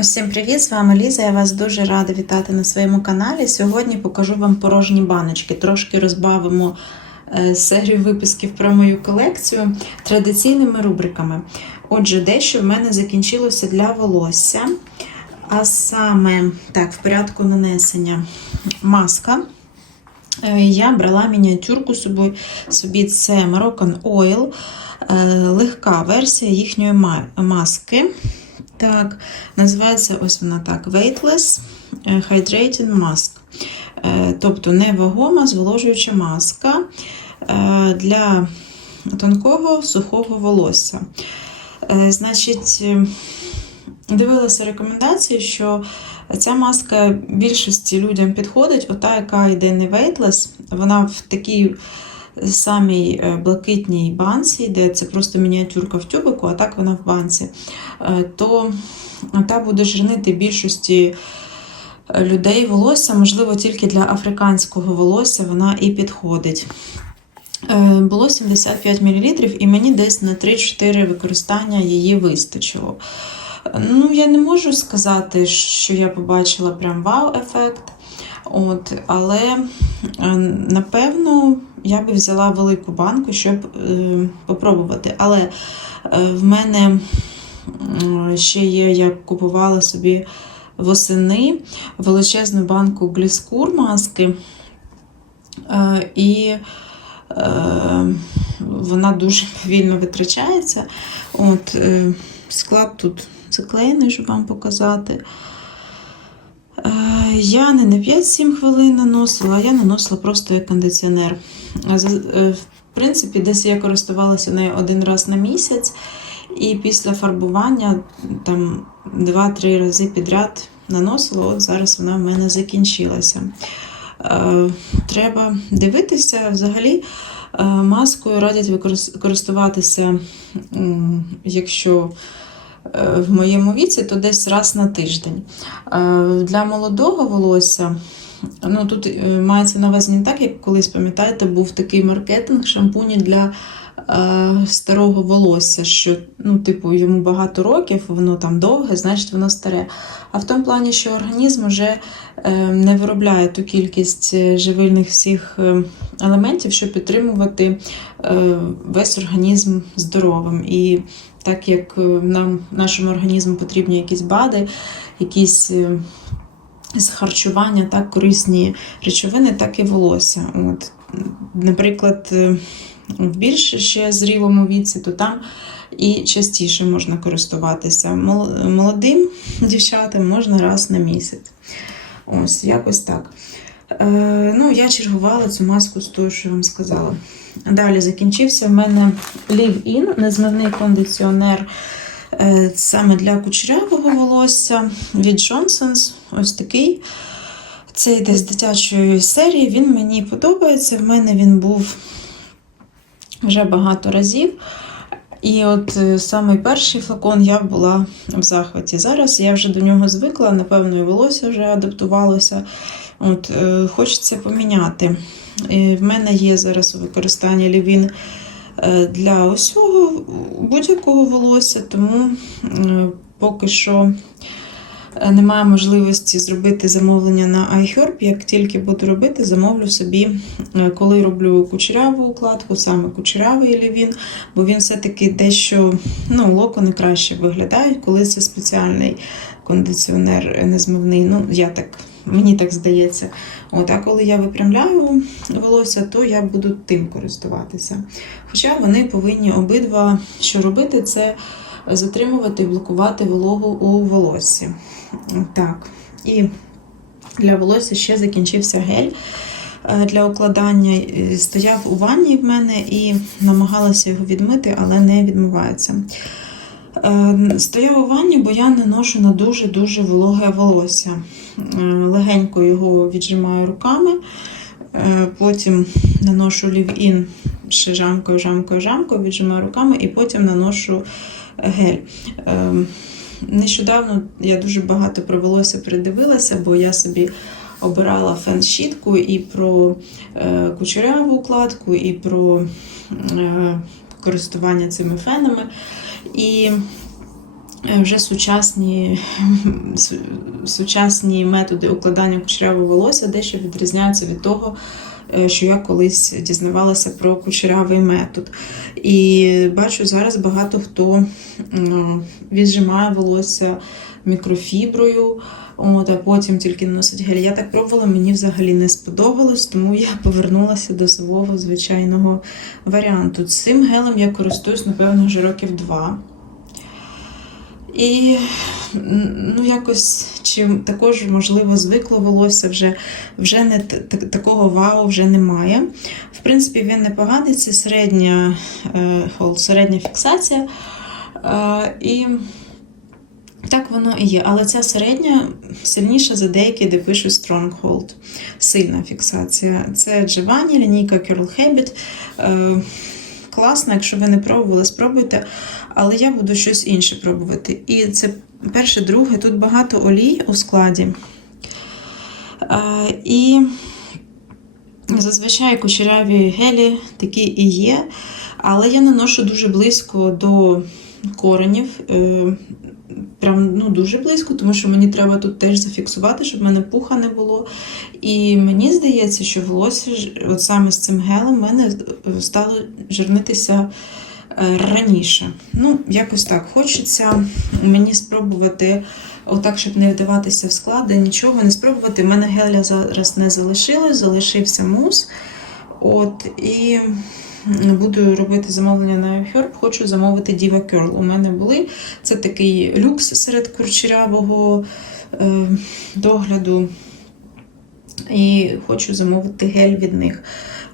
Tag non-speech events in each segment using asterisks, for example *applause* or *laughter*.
Усім привіт! З вами Ліза. Я вас дуже рада вітати на своєму каналі. Сьогодні покажу вам порожні баночки. Трошки розбавимо е, серію випусків про мою колекцію традиційними рубриками. Отже, дещо в мене закінчилося для волосся. А саме, так, в порядку нанесення маска. Е, Я брала мініатюрку собі, собі це Moroccan Oil, е, легка версія їхньої маски. Так, називається ось вона так: Weightless Hydrating Mask. Е, Тобто невагома зволожуюча маска е, для тонкого сухого волосся. Е, Значить, е, дивилася рекомендації, що ця маска більшості людям підходить, ота, яка йде не weightless, вона в такій самій е, блакитній банці, де це просто мініатюрка в тюбику, а так вона в банці, е, то та буде жирнити більшості е, людей волосся, можливо, тільки для африканського волосся вона і підходить. Було 75 мл, і мені десь на 3-4 використання її вистачило. Ну, я не можу сказати, що я побачила прям вау-ефект. От, але напевно я би взяла велику банку, щоб е, попробувати. Але е, в мене ще є, я купувала собі восени величезну банку гліскур маски. Е, і е, вона дуже повільно витрачається. От, е, склад тут заклеєний, щоб вам показати. Е, Я не на 5-7 хвилин наносила, а я наносила просто як кондиціонер. За- е, В принципі, десь я користувалася нею один раз на місяць, і після фарбування там 2-3 рази підряд наносила. От зараз вона в мене закінчилася. Е, Треба дивитися взагалі. е, Маскою радять користуватися, якщо е, в моєму віці, то десь раз на тиждень. Е, Для молодого волосся, ну тут е, мається на увазі не так, як колись, пам'ятаєте, був такий маркетинг шампуні для е, старого волосся, що, ну, типу, йому багато років, воно там довге, значить воно старе. А в тому плані, що організм вже е, не виробляє ту кількість е, живильних всіх е, елементів, щоб підтримувати е, весь організм здоровим. І так як нам, нашому організму потрібні якісь БАДи, якісь з харчування, так корисні речовини, так і волосся. От, наприклад, е, в більш ще зрілому віці, то там і частіше можна користуватися. Молодим *laughs* дівчатам можна раз на місяць. Ось, якось так. Е, ну, я чергувала цю маску з тою, що я вам сказала. Далі закінчився в мене Live-In, незмивний кондиціонер саме для кучерявого волосся від Johnson's. Ось такий. Це йде з дитячої серії. Він мені подобається. В мене він був вже багато разів. І от е, самий перший флакон я була в захваті. Зараз я вже до нього звикла, напевно, і волосся вже адаптувалося. От, е, Хочеться поміняти. І в мене є зараз у використанні лівін е, для усього будь-якого волосся, тому е, поки що е, немає можливості зробити замовлення на iHerb. Як тільки буду робити, замовлю собі, е, коли роблю кучеряву укладку, саме кучерявий лівін, бо він все-таки дещо ну, локони краще виглядають, коли це спеціальний кондиціонер незмивний. Ну, я так, мені так здається. От, а коли я випрямляю волосся, то я буду тим користуватися. Хоча вони повинні обидва що робити, це затримувати і блокувати вологу у волоссі. Так, і для волосся ще закінчився гель е, для укладання. Стояв у ванні в мене і намагалася його відмити, але не відмивається. Е, Стояв у ванні, бо я наношу на дуже-дуже вологе волосся. Е, Легенько його віджимаю руками, е, потім наношу лів-ін ще жамкою, жамкою, жамкою, віджимаю руками і потім наношу гель. Е, Нещодавно я дуже багато про волосся придивилася, бо я собі обирала фен-щітку і про кучеряву укладку, і про користування цими фенами. І вже сучасні, сучасні методи укладання кучерявого волосся дещо відрізняються від того, е, що я колись дізнавалася про кучерявий метод. І бачу, зараз багато хто віджимає волосся мікрофіброю, от, а потім тільки наносить гель. Я так пробувала, мені взагалі не сподобалось, тому я повернулася до свого звичайного варіанту. Цим гелем я користуюсь, напевно, вже років два. І ну, якось чи також, можливо, звикло волосся вже, вже не такого вау вже немає. В принципі, він непоганий, це середня, е, середня фіксація. Е, і так воно і є. Але ця середня сильніша за деякі, де пишу Stronghold. Сильна фіксація. Це Giovanni, лінійка Curl Habit. Е, класно, якщо ви не пробували, спробуйте. Але я буду щось інше пробувати. І це перше, друге, тут багато олій у складі. А, і зазвичай кучеряві гелі такі і є. Але я наношу дуже близько до коренів. Прям ну, дуже близько, тому що мені треба тут теж зафіксувати, щоб в мене пуха не було. І мені здається, що волосся от саме з цим гелем в мене е, стало жирнитися е, раніше. Ну, якось так. Хочеться мені спробувати, отак, щоб не вдаватися в склади, нічого не спробувати. У мене геля зараз не залишилось, залишився мус. От, і буду робити замовлення на iHerb. Хочу замовити Diva Curl. У мене були. Це такий люкс серед курчерявого е, догляду. І хочу замовити гель від них.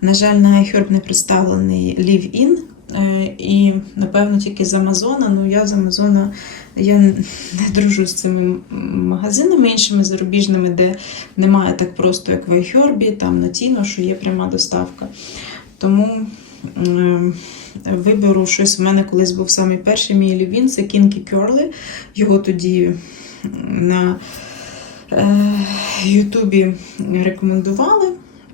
На жаль, на iHerb не представлений Live-In. е, І, напевно, тільки з Амазона. Ну, я з Амазона я не дружу з цими магазинами іншими зарубіжними, де немає так просто, як в iHerb, там на Тіно, що є пряма доставка. Тому виберу щось. У мене колись був самий перший мій лівін, це Kinky Curly. Його тоді на е, Ютубі рекомендували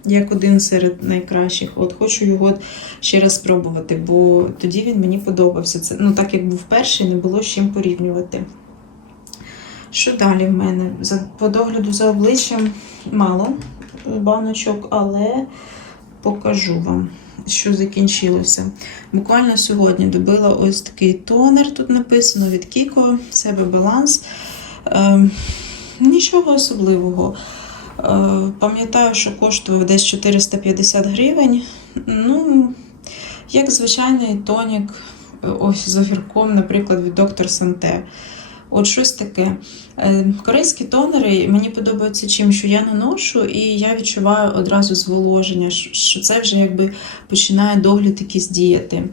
як один серед найкращих. От хочу його ще раз спробувати, бо тоді він мені подобався. Це, ну, так як був перший, не було з чим порівнювати. Що далі в мене? За, по догляду за обличчям мало баночок, але покажу вам, що закінчилося. Буквально сьогодні добила ось такий тонер, тут написано від в себе баланс. Е, нічого особливого. Е, Пам'ятаю, що коштував десь 450 гривень. Ну, як звичайний тонік е, ось з огірком, наприклад, від доктор Санте. От щось таке. Е, Корейські тонери мені подобаються чим, що я наношу, і я відчуваю одразу зволоження, що- це вже якби починає догляд якийсь діяти. Е,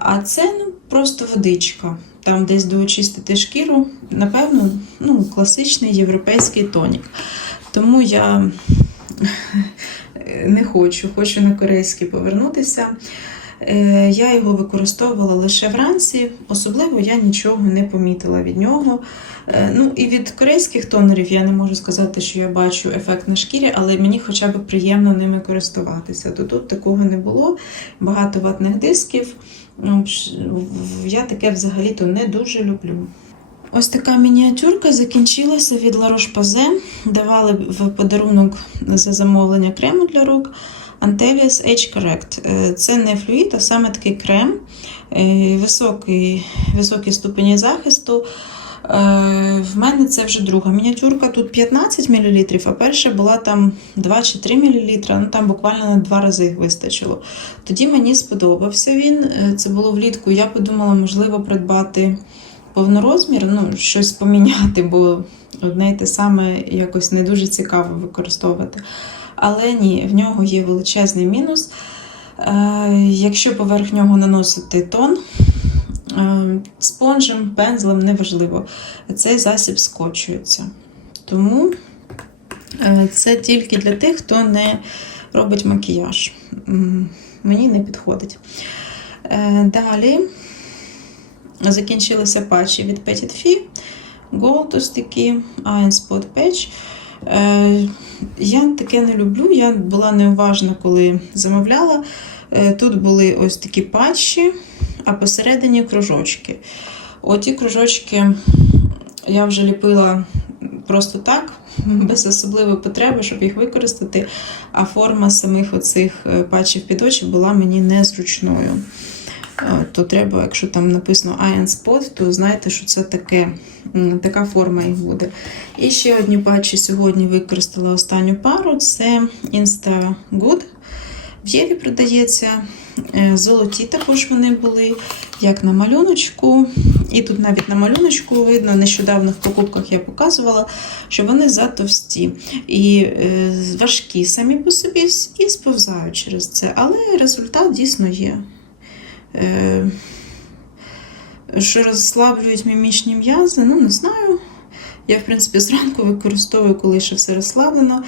А це ну, просто водичка. Там десь доочистити шкіру, напевно, ну, класичний європейський тонік. Тому я *laughs* не хочу, хочу на корейський повернутися. Е, Я його використовувала лише вранці, особливо я нічого не помітила від нього. Е, Ну і від корейських тонерів я не можу сказати, що я бачу ефект на шкірі, але мені хоча б приємно ними користуватися. То тут такого не було. Багато ватних дисків. Ну, Я таке взагалі-то не дуже люблю. Ось така мініатюрка закінчилася від La Roche-Posay. Давали в подарунок за замовлення крему для рук. Antevias Age Correct. Е, Це не флюїд, а саме такий крем, е, високий, ступені захисту. Е, В мене це вже друга мініатюрка. Тут 15 мл, а перша була там 2 чи 3 мл. Ну там буквально на два рази вистачило. Тоді мені сподобався він. Це було влітку. Я подумала, можливо, придбати повнорозмір, ну, щось поміняти, бо одне й те саме якось не дуже цікаво використовувати. Але ні, в нього є величезний мінус. Е, якщо поверх нього наносити тон, е, спонжем, пензлем, неважливо, цей засіб скочується. Тому е, це тільки для тих, хто не робить макіяж. Мені не підходить. Далі закінчилися патчі від Petit Fee. Gold ось такі, Spot Patch. Я таке не люблю, я була неуважна, коли замовляла. Е, тут були ось такі патчі, а посередині кружочки. Оті кружочки я вже ліпила просто так, без особливої потреби, щоб їх використати. А форма самих оцих е, патчів під очі була мені незручною. Е, То треба, якщо там написано Iron Spot, то знайте, що це таке, така форма їх буде. І ще одні патчі сьогодні використала останню пару. Це Insta Good. В Єві продається. Е, Золоті також вони були, як на малюночку. І тут навіть на малюночку видно, нещодавно в покупках я показувала, що вони затовсті і е, важкі самі по собі і сповзають через це. Але результат дійсно є. Е, що розслаблюють мімічні м'язи, ну не знаю. Я, в принципі, зранку використовую, коли ще все розслаблено.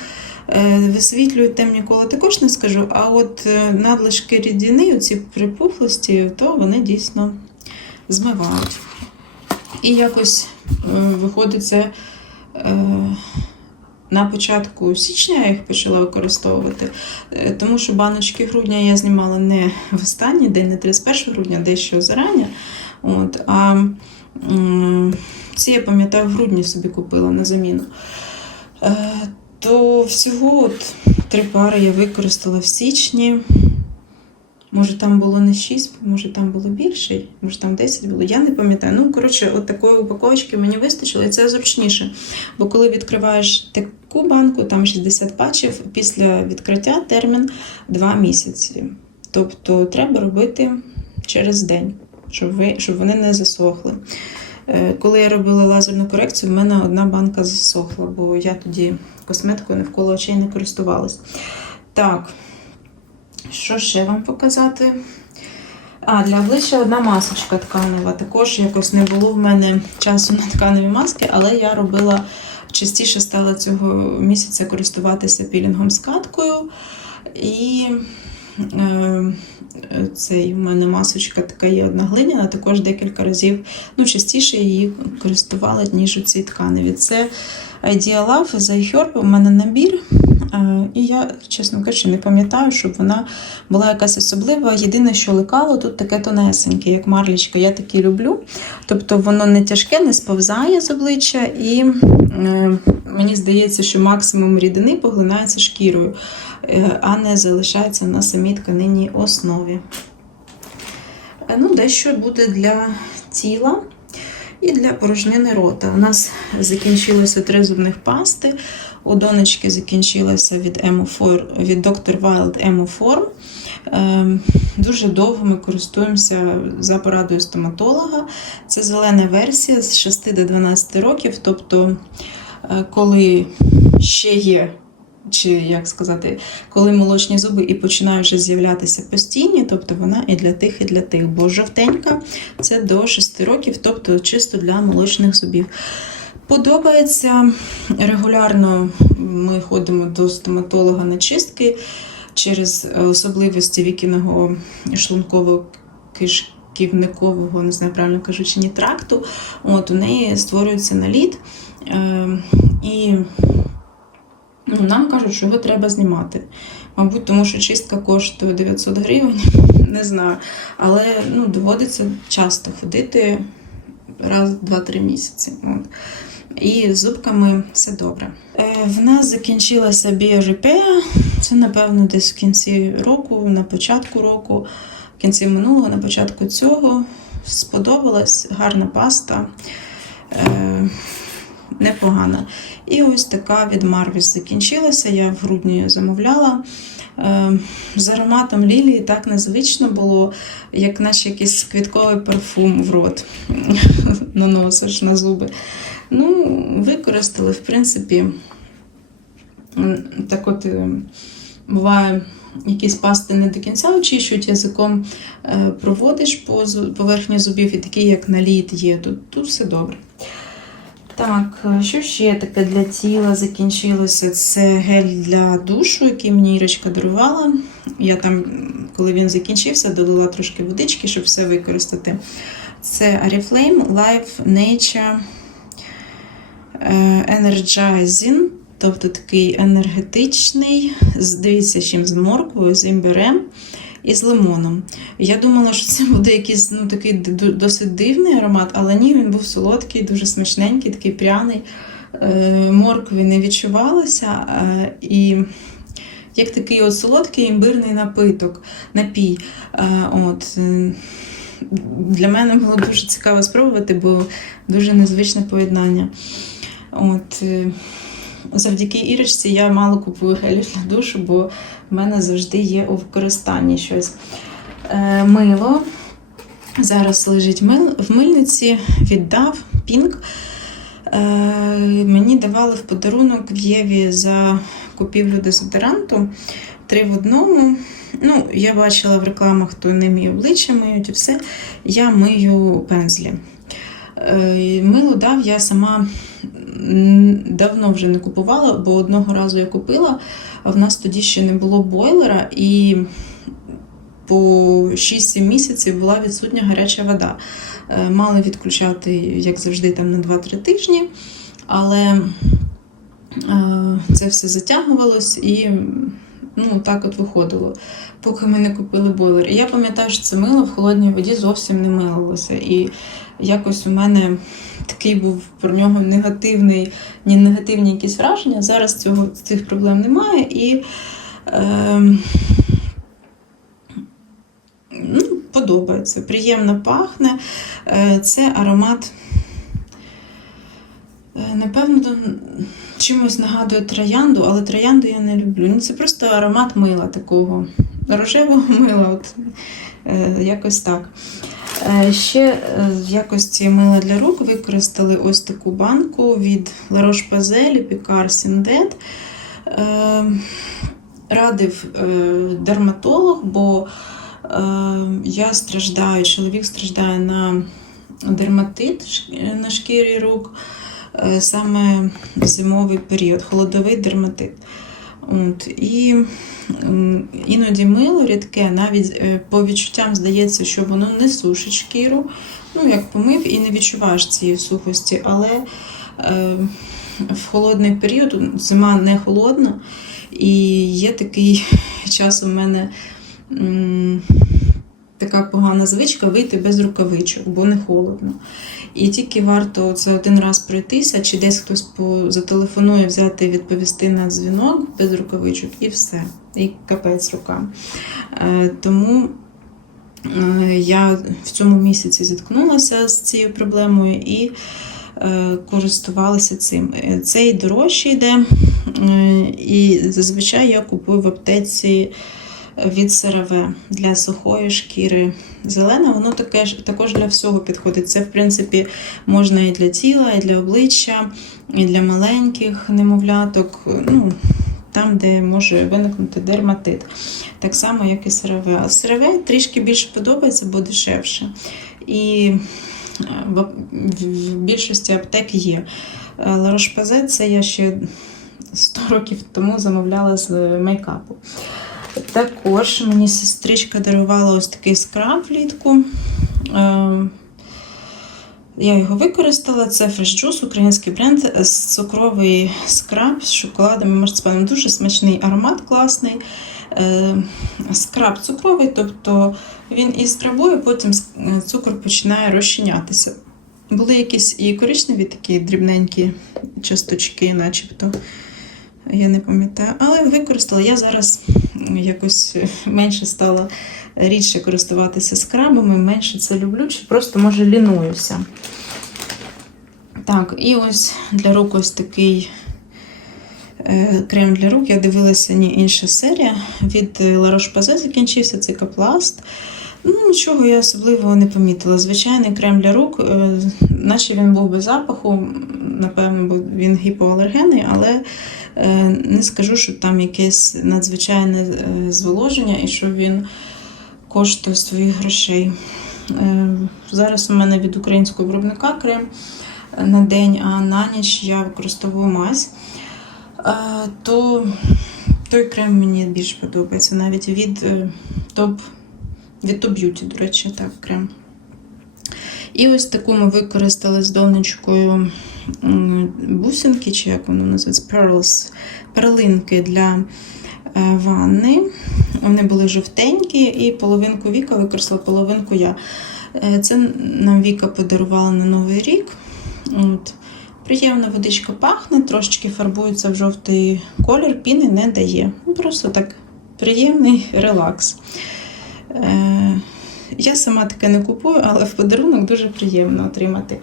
Е, Висвітлюють темні кола також не скажу, а от е, надлишки рідини, оці припухлості, то вони дійсно змивають. І якось виходить це на початку січня я їх почала використовувати, Е, тому що баночки грудня я знімала не в останній день, не 31 грудня, дещо зарані. От, а ці я пам'ятаю, в грудні собі купила на заміну. Е, то всього от три пари я використала в січні. Може, там було не 6, може там було більше, може там 10 було. Я не пам'ятаю. Ну, коротше, от такої упаковочки мені вистачило, і це зручніше. Бо коли відкриваєш банку, там 60 патчів, після відкриття термін 2 місяці. Тобто треба робити через день, щоб, ви, щоб вони не засохли. Е, Коли я робила лазерну корекцію, в мене одна банка засохла, бо я тоді косметикою навколо очей не користувалась. Так, що ще вам показати? А, для обличчя одна масочка тканева. Також якось не було в мене часу на тканеві маски, але я робила частіше стала цього місяця користуватися пілінгом з каткою. І е, цей у мене масочка така є одна глиняна, також декілька разів ну, частіше її користувала, ніж у цій тканеві. Це Idea Love з iHerb, у мене набір. Е, І я, чесно кажучи, не пам'ятаю, щоб вона була якась особлива. Єдине, що лекало, тут таке тонесеньке, як марлічка. Я такі люблю. Тобто воно не тяжке, не сповзає з обличчя, і е, мені здається, що максимум рідини поглинається шкірою, е, а не залишається на самій тканині основі. Ну, дещо буде для тіла і для порожнини рота. У нас закінчилося три зубних пасти. У донечки закінчилася від Emo4, від Dr. Wild Emo4. Ем, Дуже довго ми користуємося за порадою стоматолога. Це зелена версія з 6 до 12 років. Тобто, е, коли ще є, чи як сказати, коли молочні зуби і починають вже з'являтися постійні, тобто вона і для тих, і для тих. Бо жовтенька це до 6 років, тобто чисто для молочних зубів. Подобається регулярно ми ходимо до стоматолога на чистки через особливості вікінного шлункового кишківникового, не знаю, правильно кажучи, ні тракту. От у неї створюється наліт. Е, і ну, нам кажуть, що його треба знімати. Мабуть, тому що чистка коштує 900 гривень, *laughs* не знаю. Але ну, доводиться часто ходити раз 2-3 місяці. От. І з зубками все добре. Е, в нас закінчилася біорепея. Це, напевно, десь в кінці року, на початку року, в кінці минулого, на початку цього. Сподобалась гарна паста. Е, непогана. І ось така від Марвіс закінчилася. Я в грудні замовляла. Е, З ароматом лілії так незвично було, як наче якийсь квітковий парфум в рот *laughs* наносиш на зуби. Ну, використали, в принципі, так от е, буває. Якісь пасти не до кінця очищують язиком, е, проводиш по поверхні зубів, і такий, як наліт є. Тут, тут все добре. Так, е, що ще таке для тіла закінчилося? Це гель для душу, який мені Ірочка дарувала. Я там, коли він закінчився, додала трошки водички, щоб все використати. Це Oriflame Life Nature Energizing, тобто такий енергетичний. з- Дивіться, чим з морквою, з імбирем і з лимоном. Я думала, що це буде якийсь ну, такий досить дивний аромат, але ні, він був солодкий, дуже смачненький, такий пряний. Е, Моркві не відчувалося. е, І як такий от солодкий імбирний напиток, напій. Е, От. е, Для мене було дуже цікаво спробувати, бо дуже незвичне поєднання. От, е, завдяки Ірочці я мало купую гелів для душу, бо в мене завжди є у використанні щось. Е, мило. Зараз лежить мил, в мильниці, віддав пінк. Е, мені давали в подарунок в Єві за купівлю дезодоранту три в одному. Ну, я бачила в рекламах, хто не мій обличчя миють і все. Я мию пензлі. Е, Мило дав я сама давно вже не купувала, бо одного разу я купила, а в нас тоді ще не було бойлера, і по 6-7 місяців була відсутня гаряча вода. Е, Мали відключати, як завжди, там на 2-3 тижні, але е, це все затягувалось і ну, так от виходило, поки ми не купили бойлер. І я пам'ятаю, що це мило в холодній воді зовсім не милилося. І якось у мене такий був про нього негативний, ні негативні якісь враження. Зараз цього, цих проблем немає. І е, ну, подобається, приємно пахне. Е, Це аромат, е, напевно, чимось нагадує троянду, але троянду я не люблю. Ну, це просто аромат мила такого. Рожевого мила, от, е, якось так. Е, Ще е, в якості мила для рук використали ось таку банку від La Roche-Posay Picard Sindet. Е, Радив дерматолог, бо я страждаю, чоловік страждає на дерматит на шкірі рук, е, саме зимовий період, холодовий дерматит. От, і іноді мило рідке, навіть е, по відчуттям здається, що воно не сушить шкіру. Ну, як помив і не відчуваєш цієї сухості, але е, в холодний період зима не холодна, і є такий *laughs* час у мене м, така погана звичка вийти без рукавичок, бо не холодно. І тільки варто це один раз пройтися, чи десь хтось зателефонує взяти відповісти на дзвінок без рукавичок, і все. І капець рукам. Е, Тому е, я в цьому місяці зіткнулася з цією проблемою і е, користувалася цим. Це і дорожче йде, і зазвичай я купую в аптеці від CeraVe для сухої шкіри. Зелене, воно таке також для всього підходить. Це, в принципі, можна і для тіла, і для обличчя, і для маленьких немовляток. Ну, там, де може виникнути дерматит. Так само, як і CeraVe. А CeraVe трішки більше подобається, бо дешевше. І е, в, більшості аптек є. Е, La це я ще 100 років тому замовляла з мейкапу. Також мені сестричка дарувала ось такий скраб влітку. Е, Я його використала. Це Fresh Juice, український бренд, цукровий скраб з шоколадом і марципаном. Дуже смачний аромат, класний. Е, Скраб цукровий, тобто він і скрабує, потім цукор починає розчинятися. Були якісь і коричневі такі дрібненькі часточки, начебто. Я не пам'ятаю, але використала. Я зараз якось менше стала рідше користуватися скрабами, менше це люблю, чи просто може лінуюся. Так, і ось для рук ось такий е, крем для рук. Я дивилася ні, інша серія. Від е, La Roche-Posay закінчився цей капласт. Ну, нічого я особливого не помітила. Звичайний крем для рук, е, наче він був без запаху, напевно, він гіпоалергенний, але е, не скажу, що там якесь надзвичайне е, зволоження і що він коштує своїх грошей. Е, Зараз у мене від українського виробника крем на день, а на ніч я використовую мазь. Е, То той крем мені більш подобається, навіть від е, топ від Top до речі, так, крем. І ось таку ми використали з донечкою бусинки, чи як воно називається, pearls, перлинки для е, ванни. Вони були жовтенькі, і половинку Віка використала, половинку я. Е, Це нам Віка подарувала на Новий рік. От. Приємна водичка пахне, трошечки фарбується в жовтий колір, піни не дає. Ну, Просто так приємний релакс. Е, я сама таке не купую, але в подарунок дуже приємно отримати.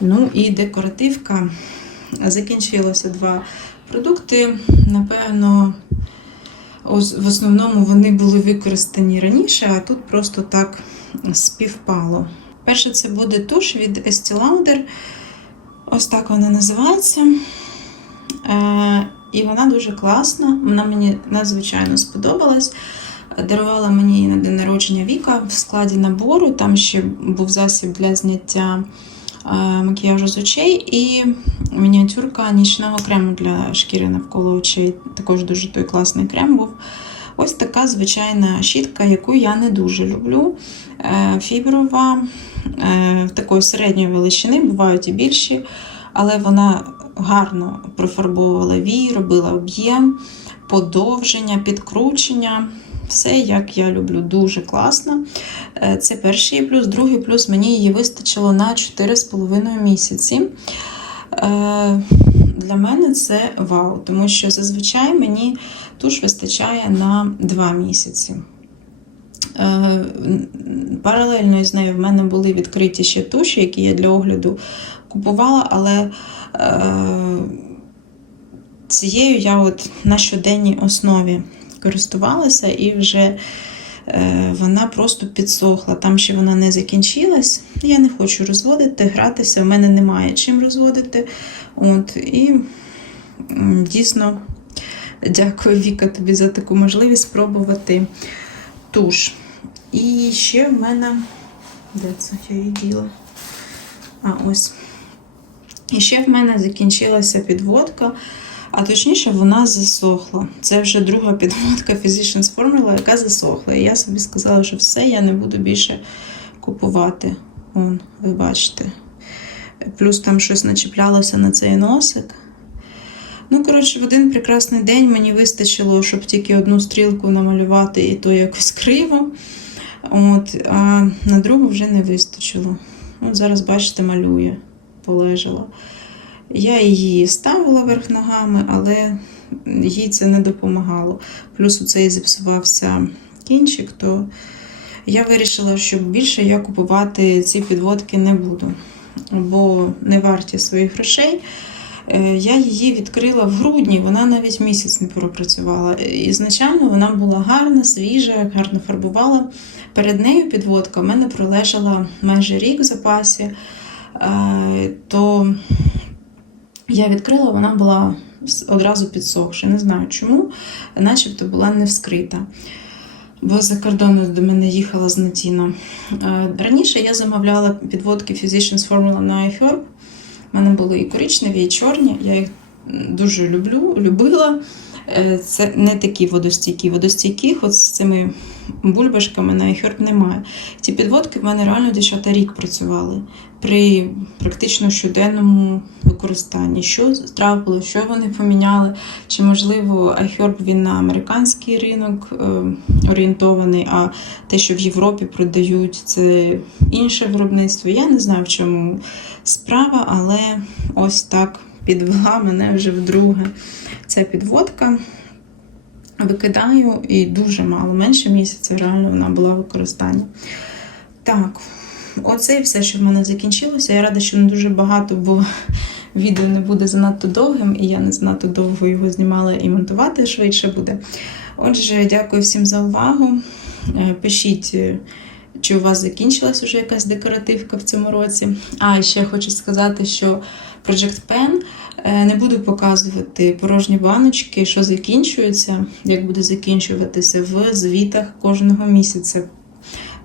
Ну і декоративка. Закінчилося два продукти. Напевно, в основному вони були використані раніше, а тут просто так співпало. Перше, це буде туш від Estee Lauder. Ось так вона називається. Е, і вона дуже класна. Вона мені надзвичайно сподобалась. Дарувала мені на день народження Віка в складі набору. Там ще був засіб для зняття макіяжу з очей і мініатюрка нічного крему для шкіри навколо очей. Також дуже той класний крем був. Ось така звичайна щітка, яку я не дуже люблю. Е, Фіброва, е, такої середньої величини, бувають і більші, але вона гарно профарбовувала вій, робила об'єм, подовження, підкручення. Все, як я люблю, дуже класно. Е, Це перший плюс. Другий плюс мені її вистачило на 4,5 місяці. Е, Для мене це вау, тому що зазвичай мені туш вистачає на 2 місяці. Е, Паралельно із нею в мене були відкриті ще туші, які я для огляду купувала, але цією я от на щоденній основі користувалася і вже е, вона просто підсохла. Там ще вона не закінчилась. Я не хочу розводити, гратися, в мене немає чим розводити. От, і дійсно дякую, Віка, тобі за таку можливість спробувати туш. І ще в мене. Де це я її діла? А, ось. І ще в мене закінчилася підводка, а точніше, вона засохла. Це вже друга підводка Physicians Formula, яка засохла. І я собі сказала, що все, я не буду більше купувати. Вон, ви бачите. Плюс там щось начіплялося на цей носик. Ну, коротше, в один прекрасний день мені вистачило, щоб тільки одну стрілку намалювати, і то якось криво. От, а на другу вже не вистачило. От зараз, бачите, малює, полежала. Я її ставила верх ногами, але їй це не допомагало. Плюс у цей зіпсувався кінчик, то я вирішила, що більше я купувати ці підводки не буду, бо не варті своїх грошей. Е, Я її відкрила в грудні, вона навіть місяць не пропрацювала. Ізначально вона була гарна, свіжа, гарно фарбувала. Перед нею підводка в мене пролежала майже рік в запасі. Е, То я відкрила, вона була одразу підсохша. Не знаю чому, начебто була не вскрита. Бо за кордону до мене їхала з. Е, Раніше я замовляла підводки Physicians Formula на iHerb. У мене були і коричневі, і чорні. Я їх дуже люблю, любила. Е, Це не такі водостійкі. Водостійких от з цими бульбашками на iHerb немає. Ці підводки в мене реально дівчата рік працювали при практично щоденному використанні. Що трапило, що вони поміняли, чи можливо iHerb він на американський ринок е, орієнтований, а те, що в Європі продають, це інше виробництво. Я не знаю, в чому справа, але ось так підвела мене вже вдруге. Ця підводка. Викидаю і дуже мало, менше місяця реально вона була в використанні. Так, оце і все, що в мене закінчилося. Я рада, що не дуже багато, бо відео не буде занадто довгим, і я не занадто довго його знімала і монтувати швидше буде. Отже, дякую всім за увагу. Е, Пишіть, е, чи у вас закінчилась вже якась декоративка в цьому році. А ще хочу сказати, що Project Pen е, не буду показувати порожні баночки, що закінчується, як буде закінчуватися в звітах кожного місяця.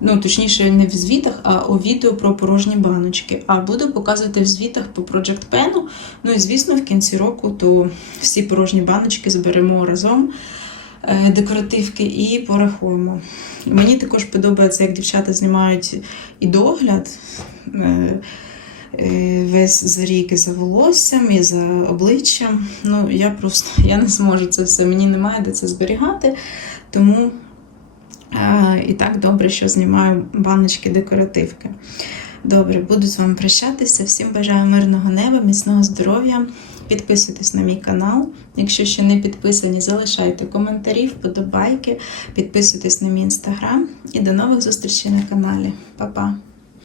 Ну, точніше, не в звітах, а у відео про порожні баночки. А буду показувати в звітах по Project Pen. Ну і звісно, в кінці року то всі порожні баночки зберемо разом е, декоративки і порахуємо. Мені також подобається, як дівчата знімають і догляд. Е, весь зарік і за волоссям, і за обличчям. Ну, я просто *laughs* я не зможу це все. Мені немає де це зберігати. Тому е, і так добре, що знімаю баночки декоративки. Добре, буду з вами прощатися. Всім бажаю мирного неба, міцного здоров'я. Підписуйтесь на мій канал. Якщо ще не підписані, залишайте коментарі, вподобайки, підписуйтесь на мій інстаграм і до нових зустрічей на каналі. Па-па!